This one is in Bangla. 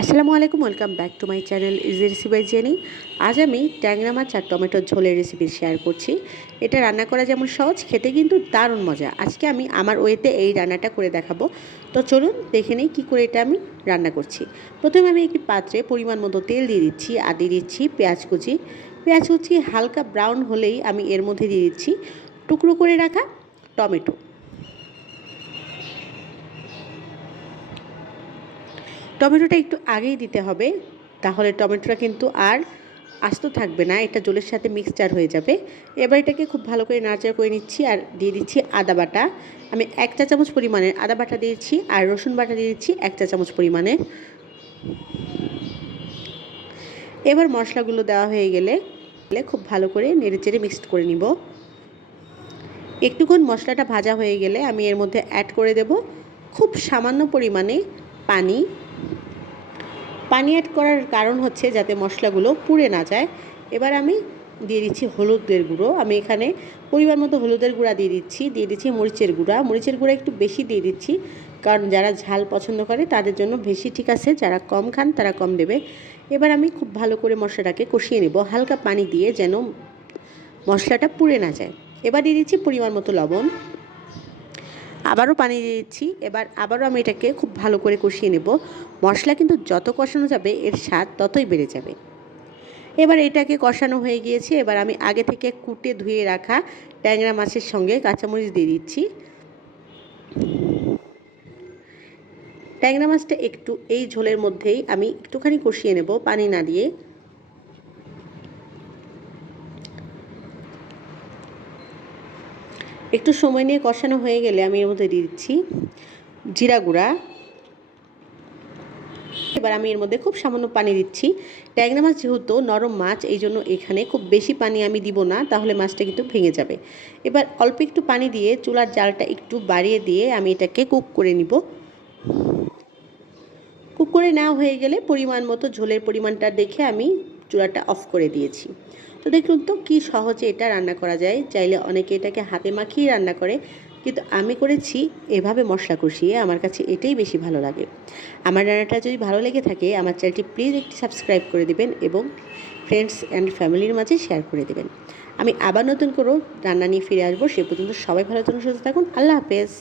আসসালামু আলাইকুম, welcome back to my channel easy recipe by Jenny. আজ আমি ট্যাংরা মাছ আর টমেটোর ঝোলের রেসিপি শেয়ার করছি। এটা রান্না করা যেমন সহজ, খেতে কিন্তু দারুণ মজা। আজকে আমি আমার ওয়েতে এই রান্নাটা করে দেখাবো। তো চলুন দেখে নিই কী করে এটা আমি রান্না করছি। প্রথমে আমি একটি পাত্রে পরিমাণ মতো তেল দিয়ে দিচ্ছি আর দিয়ে দিচ্ছি পেঁয়াজ কুচি। পেঁয়াজ কুচি হালকা ব্রাউন হলেই আমি এর মধ্যে দিয়ে দিচ্ছি টুকরো করে রাখা টমেটো। টমেটোটা একটু আগেই দিতে হবে, তাহলে টমেটোটা কিন্তু আর আস্ত থাকবে না, এটা জলের সাথে মিক্সচার হয়ে যাবে। এবার এটাকে খুব ভালো করে নাড়াচাড়া করে নিচ্ছি আর দিয়ে দিচ্ছি আদা বাটা। আমি 1 চা চামচ পরিমাণের আদা বাটা দিয়েছি আর রসুন বাটা দিয়ে দিচ্ছি 1 চা চামচ পরিমাণে। এবার মশলাগুলো দেওয়া হয়ে গেলে খুব ভালো করে নেড়েচেড়ে মিক্সড করে নিব। একটুক্ষণ মশলাটা ভাজা হয়ে গেলে আমি এর মধ্যে অ্যাড করে দেব খুব সামান্য পরিমাণে পানি। পানি অ্যাড করার কারণ হচ্ছে যাতে মশলাগুলো পুড়ে না যায়। এবার আমি দিয়ে দিচ্ছি হলুদের গুঁড়ো। আমি এখানে পরিমাণ মতো হলুদের গুঁড়া দিয়ে দিচ্ছি মরিচের গুঁড়া। মরিচের গুঁড়া একটু বেশি দিয়ে দিচ্ছি, কারণ যারা ঝাল পছন্দ করে তাদের জন্য বেশি ঠিক আছে, যারা কম খান তারা কম দেবে। এবার আমি খুব ভালো করে মশলাটাকে কষিয়ে নেব হালকা পানি দিয়ে, যেন মশলাটা পুড়ে না যায়। এবার দিয়ে দিচ্ছি পরিমাণ মতো লবণ, আবারও পানি দিয়ে দিচ্ছি। এবার আবারও আমি এটাকে খুব ভালো করে কষিয়ে নেব। মশলা কিন্তু যত কষানো যাবে এর স্বাদ ততই বেড়ে যাবে। এবার এটাকে কষানো হয়ে গিয়েছে। এবার আমি আগে থেকে কুটে ধুয়ে রাখা ট্যাংরা মাছের সঙ্গে কাঁচামরিচ দিয়ে দিচ্ছি। ট্যাংরা মাছটা একটু এই ঝোলের মধ্যেই আমি একটুখানি কষিয়ে নেব, পানি না দিয়ে। একটু সময় নিয়ে কষানো হয়ে গেলে আমি এর মধ্যে দিয়ে দিচ্ছি জিরা গুঁড়া। এবার আমি এর মধ্যে খুব সামান্য পানি দিচ্ছি। ট্যাংরা মাছ যেহেতু নরম মাছ, এই জন্য এখানে খুব বেশি পানি আমি দিব না, তাহলে মাছটা কিন্তু ভেঙে যাবে। এবার অল্প একটু পানি দিয়ে চুলার জালটা একটু বাড়িয়ে দিয়ে আমি এটাকে কুক করে নিব। কুক করে নেওয়া হয়ে গেলে পরিমাণ মতো ঝোলের পরিমাণটা দেখে আমি চুলাটা অফ করে দিয়েছি। তো দেখুন তো কী সহজে এটা রান্না করা যায়। চাইলে অনেকে এটাকে হাতে মাখিয়ে রান্না করে, কিন্তু আমি করেছি এভাবে মশলা কষিয়ে। আমার কাছে এটাই বেশি ভালো লাগে। আমার রান্নাটা যদি ভালো লেগে থাকে আমার চ্যানেলটি প্লিজ একটি সাবস্ক্রাইব করে দেবেন এবং ফ্রেন্ডস অ্যান্ড ফ্যামিলির মাঝে শেয়ার করে দেবেন। আমি আবার নতুন করে রান্না নিয়ে ফিরে আসবো। সে পর্যন্ত সবাই ভালো থাকুন, সুস্থ থাকুন। আল্লাহ হাফেজ।